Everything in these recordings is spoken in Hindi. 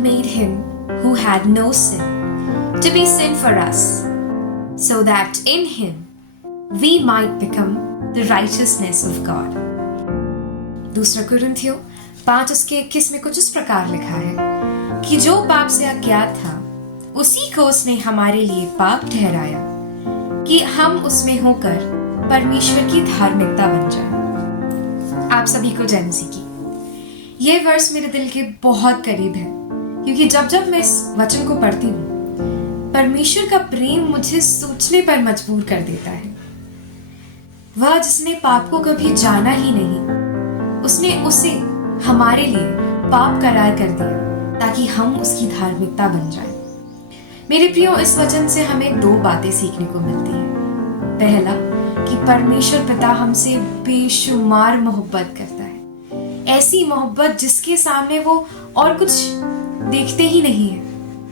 made him who had no sin to be sin for us, so that in him we might become the righteousness of God. दूसरा कुरिन्थियों 5:21 में कुछ इस प्रकार लिखा है कि जो पाप से अज्ञात था उसी को उसने हमारे लिए पाप ठहराया कि हम उसमें होकर परमेश्वर की धार्मिकता बन जाए। आप सभी को जय मसीह की। ये वर्स मेरे दिल के बहुत करीब है, क्योंकि जब जब मैं इस वचन को पढ़ती हूँ परमेश्वर का प्रेम मुझे सोचने पर मजबूर कर देता है। वह जिसने पाप को कभी जाना ही नहीं, उसने उसे हमारे लिए पाप करार कर दिया ताकि हम उसकी धार्मिकता बन जाएं। मेरे प्रियो, इस वचन से हमें 2 बातें सीखने को मिलती हैं। पहला, कि परमेश्वर पिता हमसे बेशुमार मोहब्बत करता है, ऐसी मोहब्बत जिसके सामने वो और कुछ देखते ही नहीं है,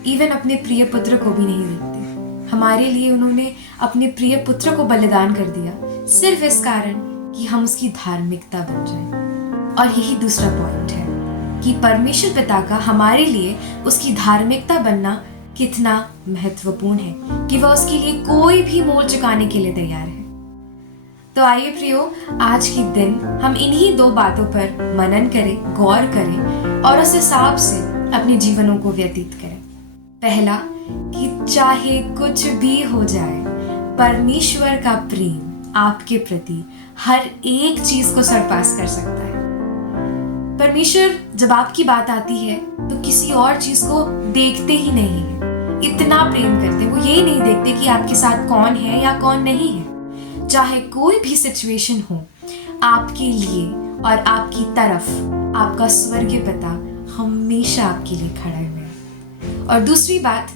इवन अपने प्रिय पुत्र को भी नहीं देखते। हमारे लिए उन्होंने अपने प्रिय पुत्र को बलिदान कर दिया सिर्फ इस कारण कि हम उसकी धार्मिकता बन जाएं। और यही दूसरा पॉइंट है कि परमेश्वर पिता का हमारे लिए उसकी धार्मिकता बनना कितना महत्वपूर्ण है कि वह उसके लिए कोई भी मोल चुकाने के लिए तैयार है। तो आइए प्रियो, आज के दिन हम इन्हीं 2 बातों पर मनन करें, गौर करें और उस हिसाब से अपने जीवनों को व्यतीत करें। पहला, कि चाहे कुछ भी हो जाए, परमेश्वर का प्रेम आपके प्रति हर एक चीज को सरपास कर सकता है। परमेश्वर जब आपकी बात आती है तो किसी और चीज को देखते ही नहीं है, इतना प्रेम करते। वो ये नहीं देखते कि आपके साथ कौन है या कौन नहीं है। चाहे कोई भी सिचुएशन हो, आपके लिए और आपकी तरफ आपका स्वर्गीय पिता हमेशा आपके लिए खड़ा है। और दूसरी बात,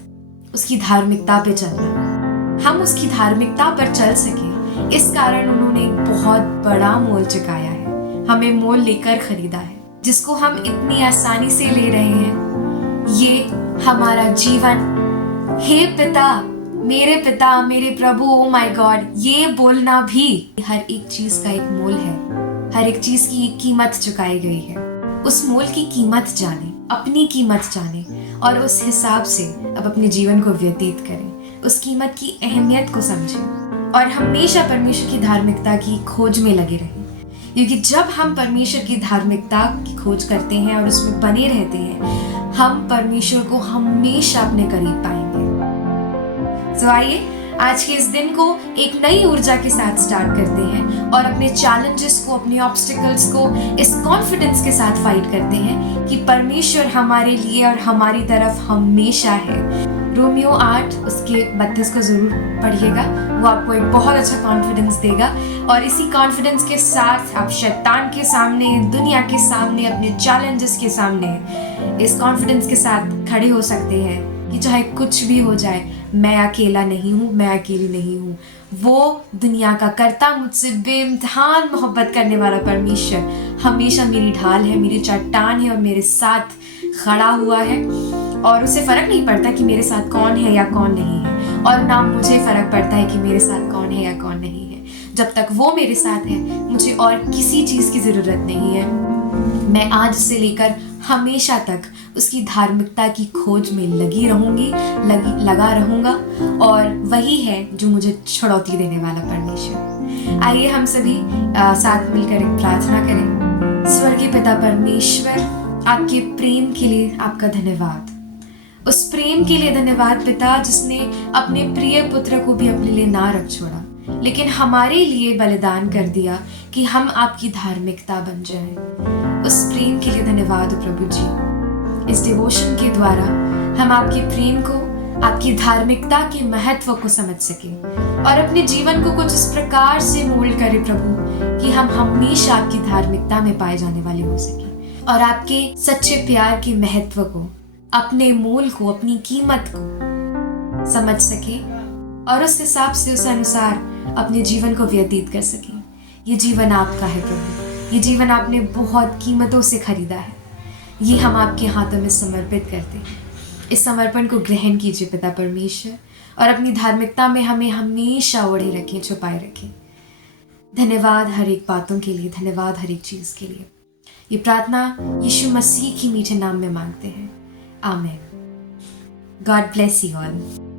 उसकी धार्मिकता पे चलना। हम उसकी धार्मिकता पर चल सके, इस कारण उन्होंने एक बहुत बड़ा मोल चुकाया है, हमें मोल लेकर खरीदा है, जिसको हम इतनी आसानी से ले रहे हैं। ये हमारा जीवन, हे पिता, मेरे प्रभु, ओ माय गॉड, ये बोलना भी हर एक चीज का एक मोल है। हर एक चीज की एक कीमत चुकाई गई है। उस मोल की कीमत जाने, अपनी कीमत जाने और उस हिसाब से अब अपने जीवन को व्यतीत करें। उस कीमत की अहमियत को समझें और हमेशा परमेश्वर की धार्मिकता की खोज में लगे रहें, क्योंकि जब हम परमेश्वर की धार्मिकता की खोज करते हैं और उसमें बने रहते हैं, हम परमेश्वर को हमेशा अपने करीब पाएंगे। तो आइए आज के इस दिन को एक नई ऊर्जा के साथ स्टार्ट करते हैं और अपने चैलेंजेस को, अपने ऑब्स्टिकल्स को इस कॉन्फिडेंस के साथ फाइट करते हैं कि परमेश्वर हमारे लिए और हमारी तरफ हमेशा है। रोमियो 8 उसके 32 को जरूर पढ़िएगा, वो आपको एक बहुत अच्छा कॉन्फिडेंस देगा। और इसी कॉन्फिडेंस के साथ आप शैतान के सामने, दुनिया के सामने, अपने चैलेंजेस के सामने इस कॉन्फिडेंस के साथ खड़े हो सकते हैं कि चाहे कुछ भी हो जाए, मैं अकेला नहीं हूँ, मैं अकेली नहीं हूँ। वो दुनिया का कर्ता, मुझसे बेइंतहान मोहब्बत करने वाला परमेश्वर हमेशा मेरी ढाल है, मेरी चट्टान है और मेरे साथ खड़ा हुआ है। और उसे फर्क नहीं पड़ता कि मेरे साथ कौन है या कौन नहीं है, और ना मुझे फर्क पड़ता है कि मेरे साथ कौन है या कौन नहीं है। जब तक वो मेरे साथ है, मुझे और किसी चीज की जरूरत नहीं है। मैं आज से लेकर हमेशा तक उसकी धार्मिकता की खोज में लगा रहूंगा, और वही है जो मुझे छुड़ौती देने वाला परमेश्वर। आइए हम सभी साथ मिलकर एक प्रार्थना करें। स्वर्गीय पिता परमेश्वर, आपके प्रेम के लिए आपका धन्यवाद। उस प्रेम के लिए धन्यवाद पिता, जिसने अपने प्रिय पुत्र को भी अपने लिए ना रख छोड़ा, लेकिन हमारे लिए बलिदान कर दिया कि हम आपकी धार्मिकता बन जाएं। उस प्रेम के लिए धन्यवाद प्रभु जी। इस डिवोशन के द्वारा हम आपके प्रेम को, आपकी धार्मिकता के महत्व को समझ सके और अपने जीवन को कुछ इस प्रकार से मोल्ड करें प्रभु कि हम हमेशा आपकी धार्मिकता में पाए जाने वाले हो सके, और आपके सच्चे प्यार के महत्व को, अपने मोल को, अपनी कीमत को समझ सके और उस हिसाब से, उस अनुसार अपने जीवन को व्यतीत कर सके। ये जीवन आपका है प्रभु, ये जीवन आपने बहुत कीमतों से खरीदा है। ये हम आपके हाथों में समर्पित करते हैं। इस समर्पण को ग्रहण कीजिए पिता परमेश्वर, और अपनी धार्मिकता में हमें हमेशा ओढ़े रखें, छुपाए रखें। धन्यवाद हर एक बातों के लिए, धन्यवाद हर एक चीज के लिए। ये प्रार्थना यीशु मसीह की मीठे नाम में मांगते हैं, Amen. God bless you all.